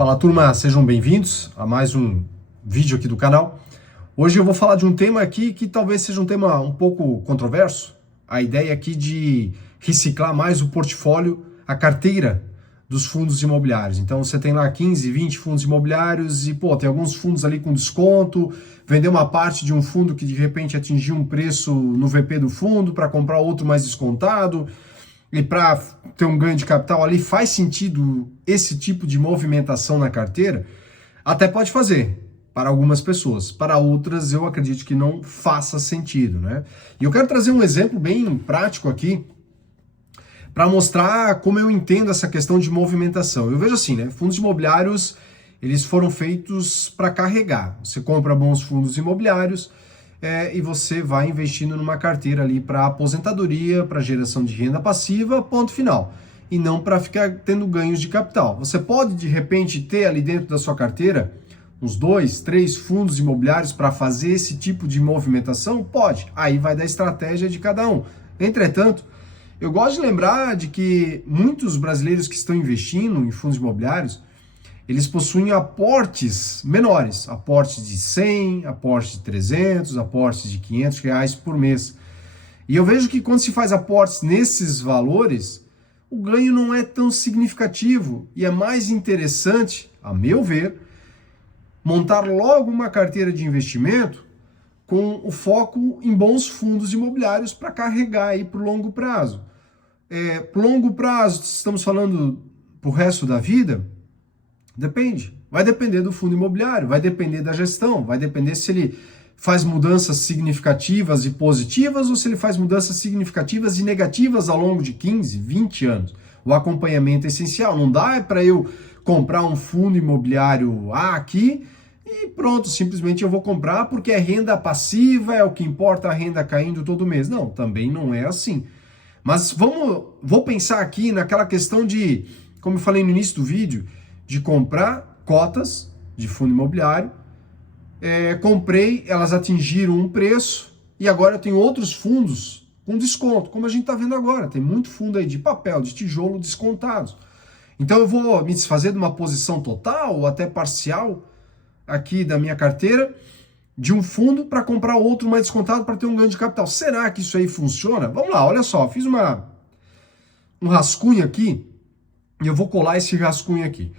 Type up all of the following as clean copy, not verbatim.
Fala turma, sejam bem-vindos a mais um vídeo aqui do canal. Hoje eu vou falar de um tema aqui que talvez seja um tema um pouco controverso. A ideia aqui de reciclar mais o portfólio, a carteira dos fundos imobiliários. Então você tem lá 15, 20 fundos imobiliários e tem alguns fundos ali com desconto, vender uma parte de um fundo que de repente atingiu um preço no VP do fundo para comprar outro mais descontado. E para ter um ganho de capital ali, faz sentido esse tipo de movimentação na carteira? Até pode fazer, para algumas pessoas. Para outras, eu acredito que não faça sentido, né? E eu quero trazer um exemplo bem prático aqui, para mostrar como eu entendo essa questão de movimentação. Eu vejo assim, né? Fundos imobiliários, eles foram feitos para carregar. Você compra bons fundos imobiliários, e você vai investindo numa carteira ali para aposentadoria, para geração de renda passiva, ponto final. E não para ficar tendo ganhos de capital. Você pode, de repente, ter ali dentro da sua carteira uns 2, 3 fundos imobiliários para fazer esse tipo de movimentação? Pode. Aí vai da estratégia de cada um. Entretanto, eu gosto de lembrar de que muitos brasileiros que estão investindo em fundos imobiliários, eles possuem aportes menores, aportes de 100, aportes de 300, aportes de 500 reais por mês. E eu vejo que quando se faz aportes nesses valores, o ganho não é tão significativo e é mais interessante, a meu ver, montar logo uma carteira de investimento com o foco em bons fundos imobiliários para carregar aí para o longo prazo. Por longo prazo, estamos falando para o resto da vida? Depende. Vai depender do fundo imobiliário, vai depender da gestão, vai depender se ele faz mudanças significativas e positivas ou se ele faz mudanças significativas e negativas ao longo de 15, 20 anos. O acompanhamento é essencial. Não dá para eu comprar um fundo imobiliário aqui e pronto, simplesmente eu vou comprar porque é renda passiva, é o que importa, a renda caindo todo mês. Não, também não é assim. Mas vou pensar aqui naquela questão de, como eu falei no início do vídeo, de comprar cotas de fundo imobiliário, comprei, elas atingiram um preço e agora eu tenho outros fundos com desconto, como a gente está vendo agora, tem muito fundo aí de papel, de tijolo descontados. Então eu vou me desfazer de uma posição total ou até parcial aqui da minha carteira de um fundo para comprar outro mais descontado para ter um ganho de capital. Será que isso aí funciona? Vamos lá, olha só, fiz um rascunho aqui e eu vou colar esse rascunho aqui.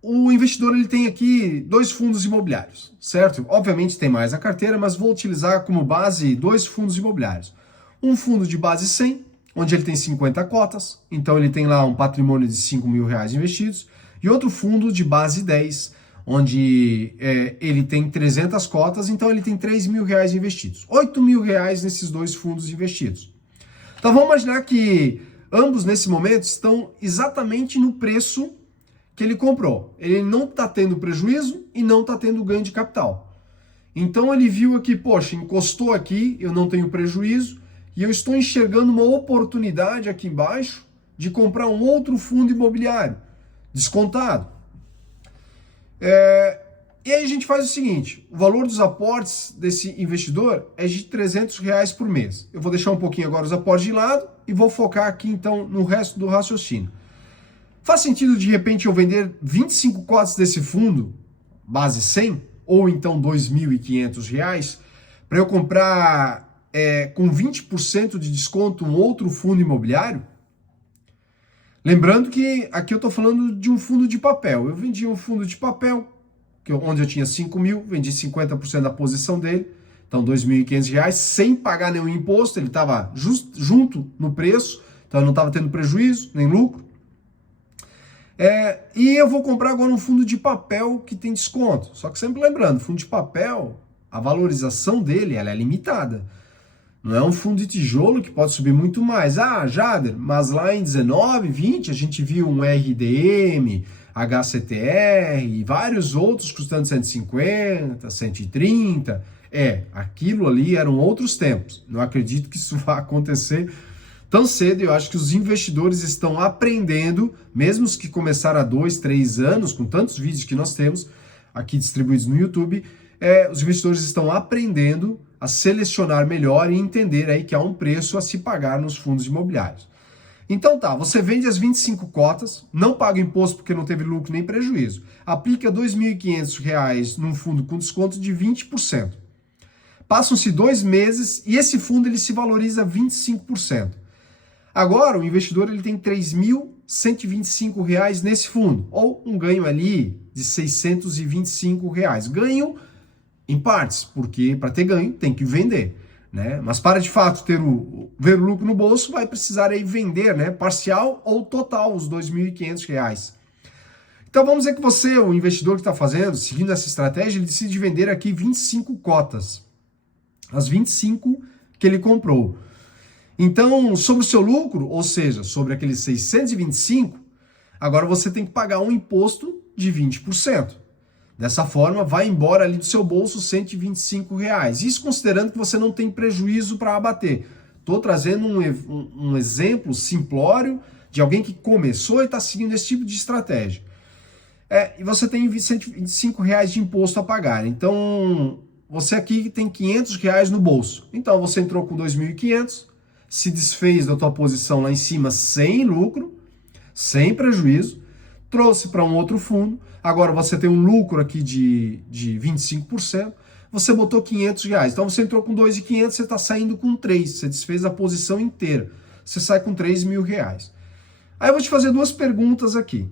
O investidor ele tem aqui 2 fundos imobiliários, certo? Obviamente tem mais a carteira, mas vou utilizar como base 2 fundos imobiliários. Um fundo de base 100, onde ele tem 50 cotas, então ele tem lá um patrimônio de 5 mil reais investidos, e outro fundo de base 10, onde ele tem 300 cotas, então ele tem 3 mil reais investidos. 8 mil reais nesses 2 fundos investidos. Então vamos imaginar que ambos nesse momento estão exatamente no preço que ele comprou. Ele não está tendo prejuízo e não está tendo ganho de capital. Então ele viu aqui, poxa, encostou aqui, eu não tenho prejuízo e eu estou enxergando uma oportunidade aqui embaixo de comprar um outro fundo imobiliário descontado. E aí a gente faz o seguinte, o valor dos aportes desse investidor é de 300 reais por mês. Eu vou deixar um pouquinho agora os aportes de lado e vou focar aqui então no resto do raciocínio. Faz sentido, de repente, eu vender 25 cotas desse fundo, base 100, ou então R$ 2.500, para eu comprar com 20% de desconto um outro fundo imobiliário? Lembrando que aqui eu estou falando de um fundo de papel. Eu vendi um fundo de papel, onde eu tinha 5 mil, vendi 50% da posição dele, então R$ 2.500, sem pagar nenhum imposto, ele estava junto no preço, então eu não estava tendo prejuízo, nem lucro. E eu vou comprar agora um fundo de papel que tem desconto. Só que sempre lembrando, fundo de papel, a valorização dele ela é limitada. Não é um fundo de tijolo que pode subir muito mais. Jader, mas lá em 19, 20, a gente viu um RDM, HCTR e vários outros custando 150, 130. Aquilo ali eram outros tempos. Não acredito que isso vá acontecer tão cedo. Eu acho que os investidores estão aprendendo, mesmo os que começaram há 2, 3 anos, com tantos vídeos que nós temos aqui distribuídos no YouTube, os investidores estão aprendendo a selecionar melhor e entender aí que há um preço a se pagar nos fundos imobiliários. Então tá, você vende as 25 cotas, não paga imposto porque não teve lucro nem prejuízo. Aplica R$ 2.500 num fundo com desconto de 20%. Passam-se 2 meses e esse fundo ele se valoriza 25%. Agora o investidor ele tem R$ 3.125 nesse fundo, ou um ganho ali de R$ 625. Ganho em partes, porque para ter ganho tem que vender, né? Mas para de fato ver o lucro no bolso, vai precisar aí vender, né? Parcial ou total os R$ 2.500. Então vamos dizer que você, o investidor que está fazendo, seguindo essa estratégia, ele decide vender aqui 25 cotas. As 25 que ele comprou. Então, sobre o seu lucro, ou seja, sobre aqueles 625, agora você tem que pagar um imposto de 20%. Dessa forma, vai embora ali do seu bolso R$ 125. Isso considerando que você não tem prejuízo para abater. Estou trazendo um exemplo simplório de alguém que começou e está seguindo esse tipo de estratégia. E você tem R$ 125 de imposto a pagar. Então, você aqui tem R$ 500 no bolso. Então, você entrou com 2.500, se desfez da tua posição lá em cima sem lucro, sem prejuízo, trouxe para um outro fundo, agora você tem um lucro aqui de 25%, você botou R$ 500. Então, você entrou com 2.500, você está saindo com 3, você desfez a posição inteira, você sai com R$ 3.000. Aí eu vou te fazer duas perguntas aqui.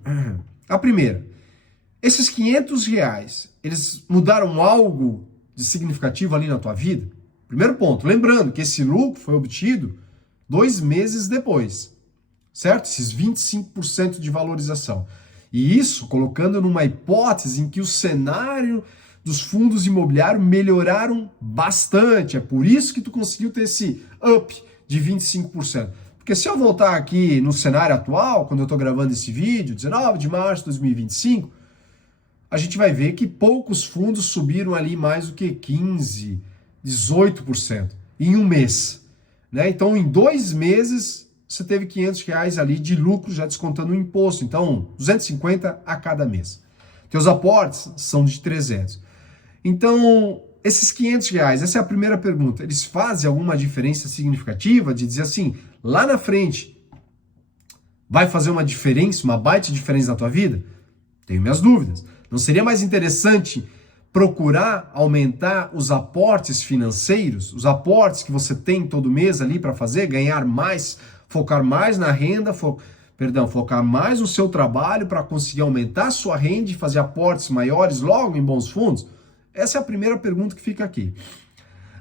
A primeira, esses R$ 500, eles mudaram algo de significativo ali na tua vida? Primeiro ponto, lembrando que esse lucro foi obtido 2 meses depois, certo? Esses 25% de valorização. E isso colocando numa hipótese em que o cenário dos fundos imobiliários melhoraram bastante. É por isso que tu conseguiu ter esse up de 25%. Porque se eu voltar aqui no cenário atual, quando eu estou gravando esse vídeo, 19 de março de 2025, a gente vai ver que poucos fundos subiram ali mais do que 15%, 18% em um mês, né? Então, em 2 meses, você teve R$ 500 ali de lucro, já descontando o imposto. Então, 250 a cada mês. Teus aportes são de 300. Então, esses R$ 500, essa é a primeira pergunta. Eles fazem alguma diferença significativa de dizer assim, lá na frente, vai fazer uma diferença, uma baita diferença na tua vida? Tenho minhas dúvidas. Não seria mais interessante procurar aumentar os aportes financeiros, os aportes que você tem todo mês ali para fazer, ganhar mais, focar mais na renda, focar mais no seu trabalho para conseguir aumentar a sua renda e fazer aportes maiores logo em bons fundos? Essa é a primeira pergunta que fica aqui.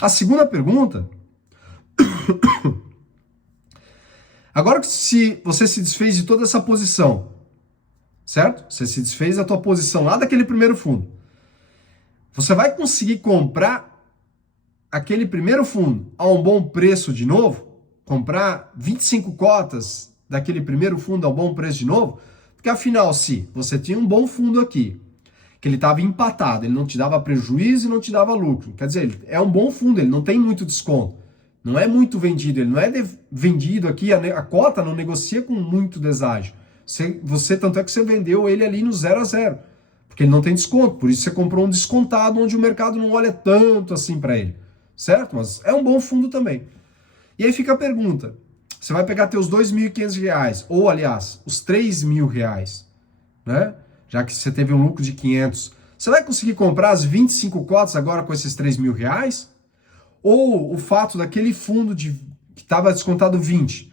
A segunda pergunta, agora que se você se desfez de toda essa posição, certo? Você se desfez da tua posição lá daquele primeiro fundo. Você vai conseguir comprar aquele primeiro fundo a um bom preço de novo? Comprar 25 cotas daquele primeiro fundo a um bom preço de novo? Porque afinal, se você tinha um bom fundo aqui, que ele estava empatado, ele não te dava prejuízo e não te dava lucro. Quer dizer, ele é um bom fundo, ele não tem muito desconto. Não é muito vendido, ele não é vendido aqui, a cota não negocia com muito deságio. Você, tanto é que você vendeu ele ali no 0 a 0. Porque ele não tem desconto, por isso você comprou um descontado onde o mercado não olha tanto assim para ele, certo? Mas é um bom fundo também. E aí fica a pergunta, você vai pegar teus R$ 2.500, ou aliás, os R$ 3.000, né? Já que você teve um lucro de 500, você vai conseguir comprar as 25 cotas agora com esses R$ 3.000? Ou o fato daquele fundo que estava descontado 20%,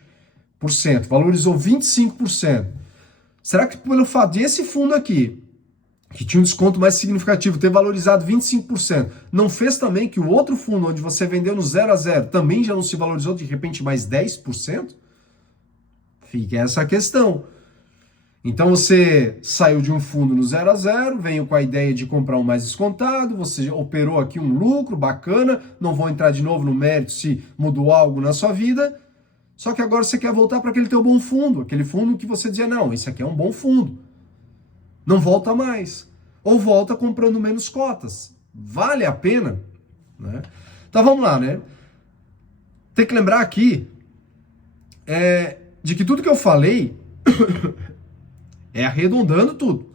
valorizou 25%, será que pelo fato de esse fundo aqui, que tinha um desconto mais significativo, ter valorizado 25%, não fez também que o outro fundo, onde você vendeu no 0 a 0, também já não se valorizou de repente mais 10%? Fica essa questão. Então você saiu de um fundo no 0 a 0, veio com a ideia de comprar um mais descontado, você operou aqui um lucro bacana, não vou entrar de novo no mérito se mudou algo na sua vida, só que agora você quer voltar para aquele teu bom fundo, aquele fundo que você dizia, não, esse aqui é um bom fundo. Não volta mais. Ou volta comprando menos cotas. Vale a pena? Né? Então vamos lá, né? Tem que lembrar aqui de que tudo que eu falei é arredondando tudo.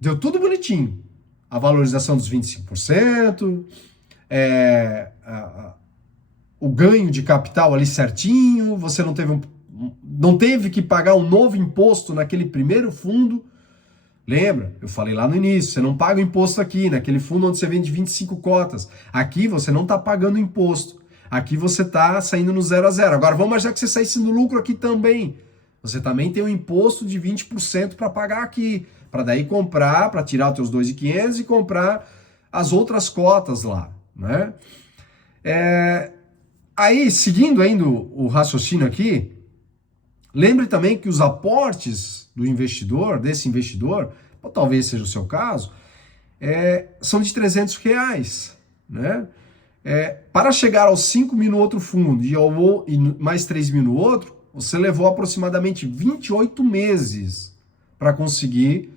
Deu tudo bonitinho. A valorização dos 25%, o ganho de capital ali certinho, você não teve não teve que pagar um novo imposto naquele primeiro fundo. Lembra? Eu falei lá no início, você não paga o imposto aqui, naquele fundo onde você vende 25 cotas. Aqui você não está pagando imposto. Aqui você está saindo no 0 a 0. Agora vamos imaginar que você saísse no lucro aqui também. Você também tem um imposto de 20% para pagar aqui. Para daí comprar, para tirar os teus 2.500 e comprar as outras cotas lá, né? Aí, seguindo ainda o raciocínio aqui, lembre também que os aportes do investidor, desse investidor, ou talvez seja o seu caso, são de R$300, né? Para chegar aos 5 mil no outro fundo e mais 3 mil no outro, você levou aproximadamente 28 meses para conseguir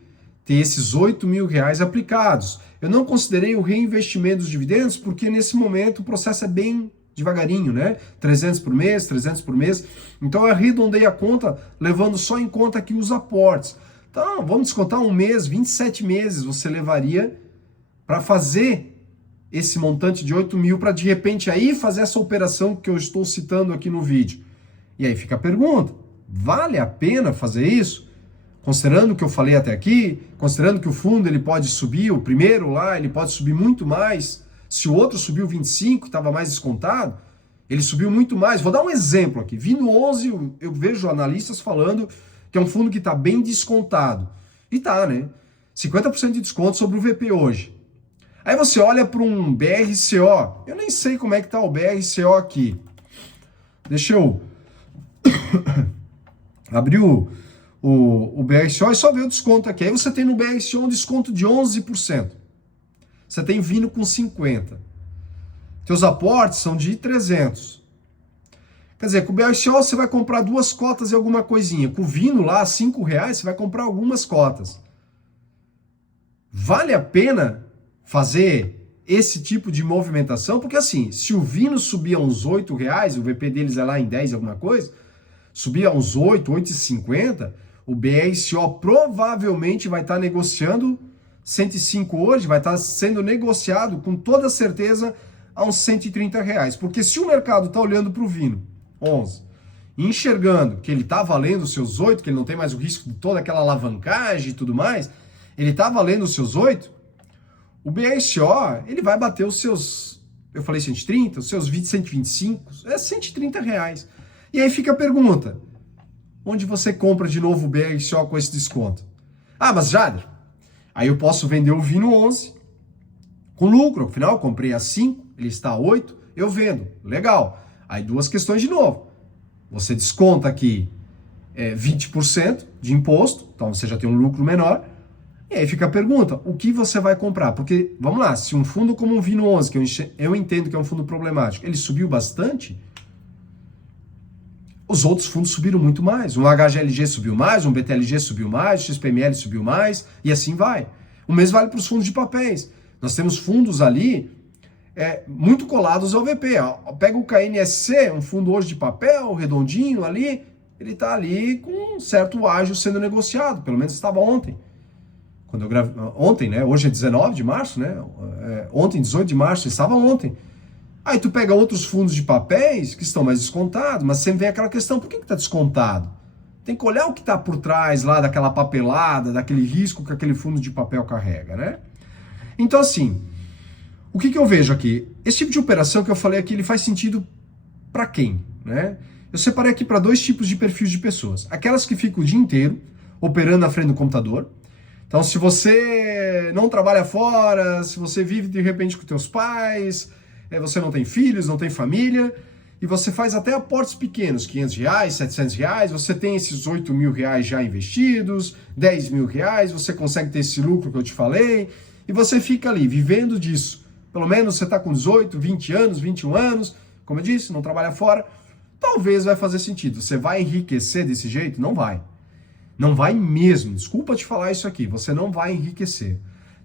ter esses R$8.000 aplicados. Eu não considerei o reinvestimento dos dividendos porque nesse momento o processo é bem devagarinho, né? 300 por mês, 300 por mês. Então eu arredondei a conta levando só em conta aqui os aportes. Então vamos descontar um mês, 27 meses você levaria para fazer esse montante de 8 mil para de repente aí fazer essa operação que eu estou citando aqui no vídeo. E aí fica a pergunta, vale a pena fazer isso? Considerando o que eu falei até aqui, considerando que o fundo ele pode subir, o primeiro lá ele pode subir muito mais, se o outro subiu 25, estava mais descontado, ele subiu muito mais. Vou dar um exemplo aqui, vi no 11, eu vejo analistas falando que é um fundo que está bem descontado, e tá, né? 50% de desconto sobre o VP hoje. Aí você olha para um BRCO, eu nem sei como é que tá o BRCO aqui, deixa eu abrir o BRCO e só ver o desconto aqui. Aí você tem no BRCO um desconto de 11%. Você tem Vino com 50%. Teus aportes são de 300. Quer dizer, com o BRCO você vai comprar 2 cotas e alguma coisinha. Com o Vino lá, R$5, você vai comprar algumas cotas. Vale a pena fazer esse tipo de movimentação? Porque assim, se o Vino subir a uns R$8, o VP deles é lá em 10 alguma coisa, subir a uns 8, 8,50, o BRCO provavelmente vai estar negociando 105 hoje, vai estar sendo negociado com toda certeza a uns R$130. Porque se o mercado está olhando para o Vino, 11, e enxergando que ele está valendo os seus 8, que ele não tem mais o risco de toda aquela alavancagem e tudo mais, ele está valendo os seus 8, o BRCO, ele vai bater os seus, eu falei 130, os seus 20, 125, é R$130. E aí fica a pergunta, onde você compra de novo o BRCO com esse desconto? Ah, mas Jader, aí eu posso vender o Vino 11 com lucro, afinal eu comprei a 5, ele está a 8, eu vendo, legal. Aí duas questões de novo, você desconta aqui 20% de imposto, então você já tem um lucro menor, e aí fica a pergunta, o que você vai comprar? Porque, vamos lá, se um fundo como um Vino 11, que eu entendo que é um fundo problemático, ele subiu bastante, os outros fundos subiram muito mais. Um HGLG subiu mais, um BTLG subiu mais, o XPML subiu mais, e assim vai. O mesmo vale para os fundos de papéis. Nós temos fundos ali muito colados ao VP. Pega o KNSC, um fundo hoje de papel, redondinho ali, ele está ali com um certo ágio sendo negociado, pelo menos estava ontem. Quando eu gravei, ontem, né? Hoje é 19 de março, né? Ontem, 18 de março, estava ontem. Aí tu pega outros fundos de papéis que estão mais descontados, mas sempre vem aquela questão, por que está descontado? Tem que olhar o que está por trás lá daquela papelada, daquele risco que aquele fundo de papel carrega, né? Então assim, o que eu vejo aqui? Esse tipo de operação que eu falei aqui, ele faz sentido para quem, né? Eu separei aqui para 2 tipos de perfis de pessoas. Aquelas que ficam o dia inteiro operando na frente do computador. Então se você não trabalha fora, se você vive de repente com teus pais, você não tem filhos, não tem família, e você faz até aportes pequenos, R$500, R$700, você tem esses R$8.000 já investidos, R$10.000, você consegue ter esse lucro que eu te falei, e você fica ali vivendo disso. Pelo menos você está com 18, 20 anos, 21 anos, como eu disse, não trabalha fora, talvez vai fazer sentido. Você vai enriquecer desse jeito? Não vai. Não vai mesmo, desculpa te falar isso aqui, você não vai enriquecer,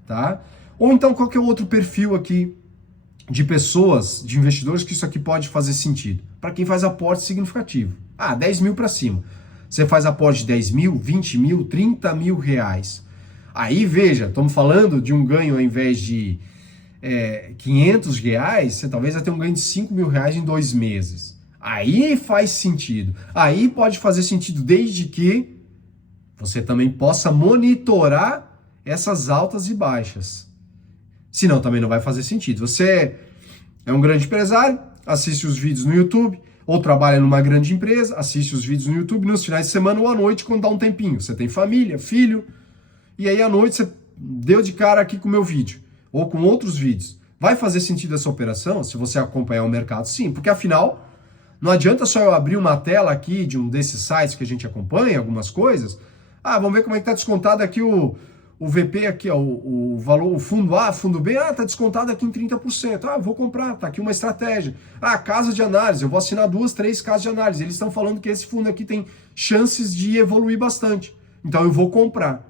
tá? Ou então qualquer outro perfil aqui de pessoas, de investidores, que isso aqui pode fazer sentido. Para quem faz aporte significativo. 10 mil para cima. Você faz aporte de 10 mil, 20 mil, 30 mil reais. Aí, veja, estamos falando de um ganho ao invés de R$500, você talvez vai ter um ganho de 5 mil reais em 2 meses. Aí faz sentido. Aí pode fazer sentido desde que você também possa monitorar essas altas e baixas. Senão também não vai fazer sentido. Você é um grande empresário, assiste os vídeos no YouTube, ou trabalha numa grande empresa, assiste os vídeos no YouTube nos finais de semana ou à noite quando dá um tempinho. Você tem família, filho, e aí à noite você deu de cara aqui com o meu vídeo, ou com outros vídeos. Vai fazer sentido essa operação se você acompanhar o mercado? Sim, porque afinal, não adianta só eu abrir uma tela aqui de um desses sites que a gente acompanha, algumas coisas. Ah, vamos ver como é que está descontado aqui o VP aqui, ó, o valor, o fundo A, fundo B, tá descontado aqui em 30%. Ah, vou comprar, tá aqui uma estratégia. Ah, casa de análise, eu vou assinar 2, 3 casas de análise. Eles estão falando que esse fundo aqui tem chances de evoluir bastante. Então eu vou comprar.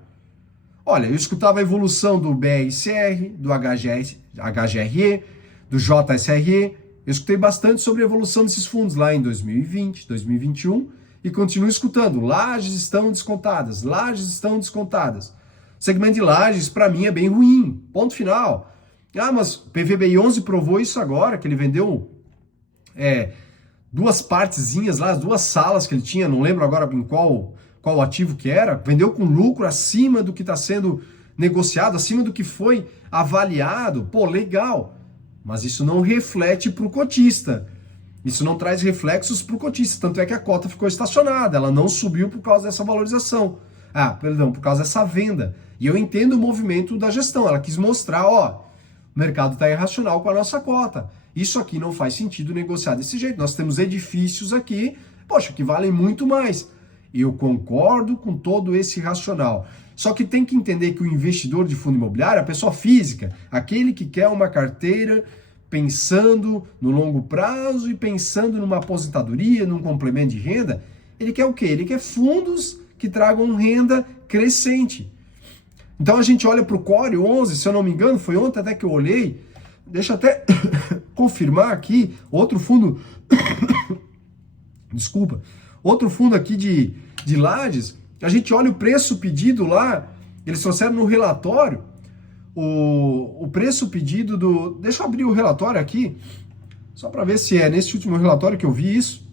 Olha, eu escutava a evolução do BRCR, do HGRE, do JSRE. Eu escutei bastante sobre a evolução desses fundos lá em 2020, 2021 e continuo escutando. Lajes estão descontadas, lajes estão descontadas. O segmento de lajes, para mim, é bem ruim. Ponto final. Ah, mas o PVBI11 provou isso agora, que ele vendeu duas partezinhas lá, as duas salas que ele tinha, não lembro agora em qual ativo que era, vendeu com lucro acima do que está sendo negociado, acima do que foi avaliado. Pô, legal. Mas isso não reflete para o cotista. Isso não traz reflexos para o cotista. Tanto é que a cota ficou estacionada. Ela não subiu por causa dessa valorização. Ah, perdão, por causa dessa venda. E eu entendo o movimento da gestão. Ela quis mostrar, ó, o mercado está irracional com a nossa cota. Isso aqui não faz sentido negociar desse jeito. Nós temos edifícios aqui, poxa, que valem muito mais. Eu concordo com todo esse racional. Só que tem que entender que o investidor de fundo imobiliário, a pessoa física, aquele que quer uma carteira pensando no longo prazo e pensando numa aposentadoria, num complemento de renda, ele quer o quê? Ele quer fundos que tragam renda crescente. Então a gente olha para o Core 11, se eu não me engano, foi ontem até que eu olhei, deixa eu até confirmar aqui, outro fundo, desculpa, outro fundo aqui de Lajes, a gente olha o preço pedido lá, eles trouxeram no relatório, o preço pedido do... Deixa eu abrir o relatório aqui, só para ver se é nesse último relatório que eu vi isso.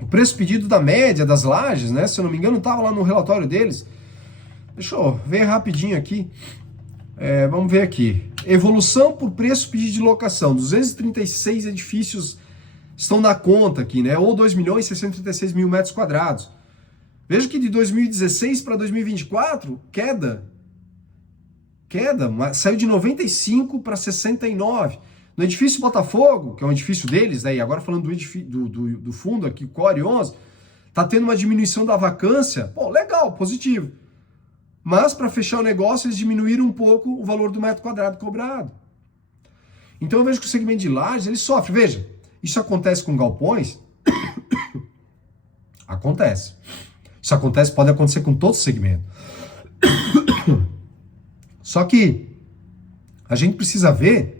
O preço pedido da média das lajes, né? Se eu não me engano, estava lá no relatório deles. Deixa eu ver rapidinho aqui. Vamos ver aqui. Evolução por preço pedido de locação. 236 edifícios estão na conta aqui, né? Ou 2.636.000 metros quadrados. Veja que de 2016 para 2024, queda, saiu de 95 para 69. No edifício Botafogo, que é um edifício deles, né, e agora falando do fundo aqui, Core 11, tá tendo uma diminuição da vacância. Pô, legal, positivo. Mas para fechar o negócio, eles diminuíram um pouco o valor do metro quadrado cobrado. Então eu vejo que o segmento de lajes, ele sofre. Veja, isso acontece com galpões? Acontece. Isso acontece, pode acontecer com todo segmento. Só que a gente precisa ver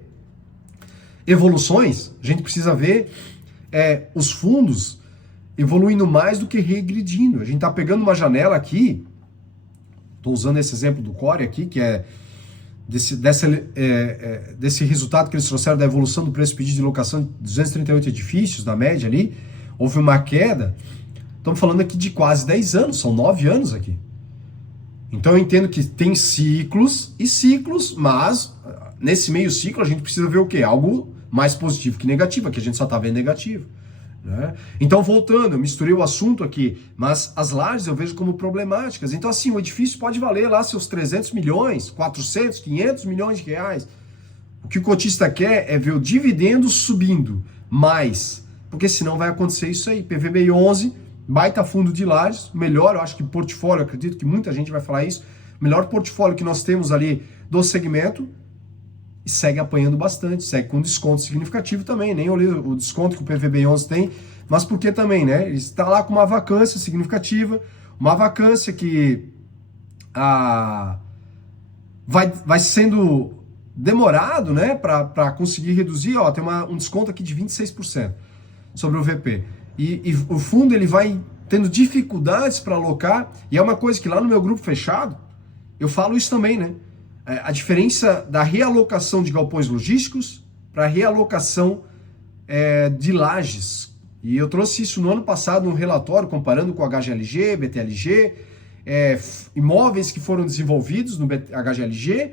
evoluções, a gente precisa ver os fundos evoluindo mais do que regredindo. A gente está pegando uma janela aqui, estou usando esse exemplo do Core aqui, que é desse resultado que eles trouxeram da evolução do preço pedido de locação de 238 edifícios, na média ali, houve uma queda. Estamos falando aqui de quase 10 anos, são 9 anos aqui. Então eu entendo que tem ciclos e ciclos, mas nesse meio ciclo a gente precisa ver o quê? Algo mais positivo que negativo, que a gente só está vendo negativo. Né? Então voltando, eu misturei o assunto aqui, mas as lajes eu vejo como problemáticas. Então assim, o edifício pode valer lá seus 300 milhões, 400, 500 milhões de reais. O que o cotista quer é ver o dividendo subindo mais, porque senão vai acontecer isso aí. PVBI 11, baita fundo de lajes, melhor, eu acho que portfólio, acredito que muita gente vai falar isso, melhor portfólio que nós temos ali do segmento, e segue apanhando bastante, segue com desconto significativo também, nem olhei o desconto que o PVBI 11 tem, mas por que também, né? Ele está lá com uma vacância significativa, uma vacância que vai sendo demorado, né, para conseguir reduzir, ó, tem um desconto aqui de 26% sobre o VP. E o fundo ele vai tendo dificuldades para alocar, e é uma coisa que lá no meu grupo fechado, eu falo isso também, né? A diferença da realocação de galpões logísticos para a realocação de lajes. E eu trouxe isso no ano passado num relatório comparando com o HGLG, BTLG, imóveis que foram desenvolvidos no HGLG,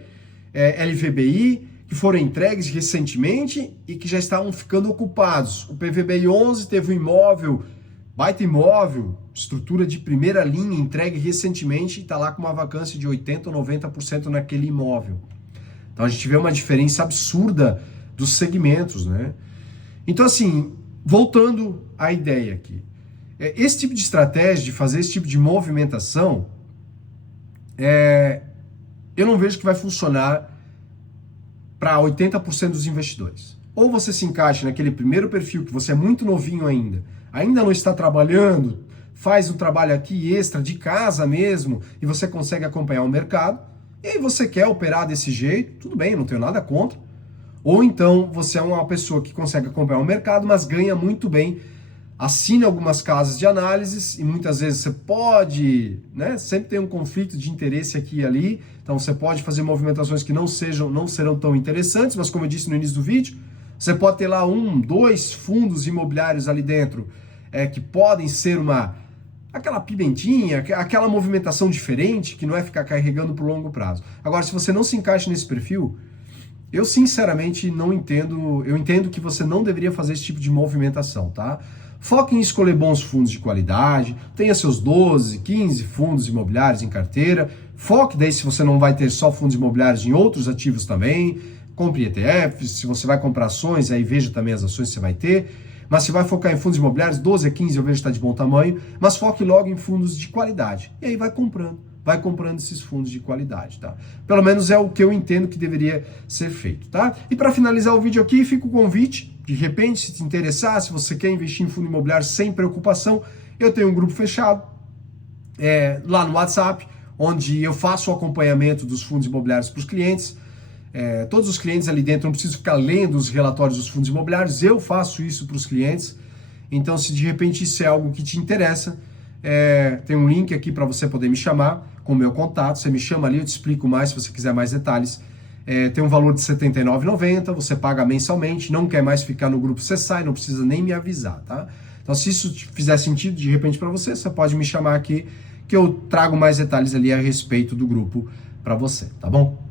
LVBI, que foram entregues recentemente e que já estavam ficando ocupados. O PVBI 11 teve um imóvel, baita imóvel, estrutura de primeira linha, entregue recentemente e está lá com uma vacância de 80% ou 90% naquele imóvel. Então a gente vê uma diferença absurda dos segmentos, né? Então assim, voltando à ideia aqui, esse tipo de estratégia, de fazer esse tipo de movimentação, eu não vejo que vai funcionar para 80% dos investidores. Ou você se encaixa naquele primeiro perfil, que você é muito novinho ainda não está trabalhando, faz um trabalho aqui extra, de casa mesmo, e você consegue acompanhar o mercado, e aí você quer operar desse jeito, tudo bem, não tenho nada contra. Ou então você é uma pessoa que consegue acompanhar o mercado, mas ganha muito bem, assina algumas casas de análises, e muitas vezes você pode, né, sempre tem um conflito de interesse aqui e ali, então você pode fazer movimentações que não serão tão interessantes, mas como eu disse no início do vídeo, você pode ter lá 1, 2 fundos imobiliários ali dentro, que podem ser aquela pimentinha, aquela movimentação diferente, que não é ficar carregando para o longo prazo. Agora, se você não se encaixa nesse perfil, eu sinceramente não entendo, eu entendo que você não deveria fazer esse tipo de movimentação, tá? Foque em escolher bons fundos de qualidade, tenha seus 12, 15 fundos imobiliários em carteira, foque daí se você não vai ter só fundos imobiliários em outros ativos também, compre ETFs, se você vai comprar ações, aí veja também as ações que você vai ter, mas se vai focar em fundos imobiliários, 12 a 15 eu vejo que está de bom tamanho, mas foque logo em fundos de qualidade, e aí vai comprando esses fundos de qualidade, tá? Pelo menos é o que eu entendo que deveria ser feito, tá? E para finalizar o vídeo aqui, fica o convite, de repente, se te interessar, se você quer investir em fundo imobiliário sem preocupação, eu tenho um grupo fechado lá no WhatsApp, onde eu faço o acompanhamento dos fundos imobiliários para os clientes. Todos os clientes ali dentro não precisam ficar lendo os relatórios dos fundos imobiliários, eu faço isso para os clientes. Então, se de repente isso é algo que te interessa, tem um link aqui para você poder me chamar com o meu contato. Você me chama ali, eu te explico mais se você quiser mais detalhes. Tem um valor de R$ 79,90, você paga mensalmente, não quer mais ficar no grupo, você sai, não precisa nem me avisar, tá? Então, se isso fizer sentido de repente para você, você pode me chamar aqui, que eu trago mais detalhes ali a respeito do grupo para você, tá bom?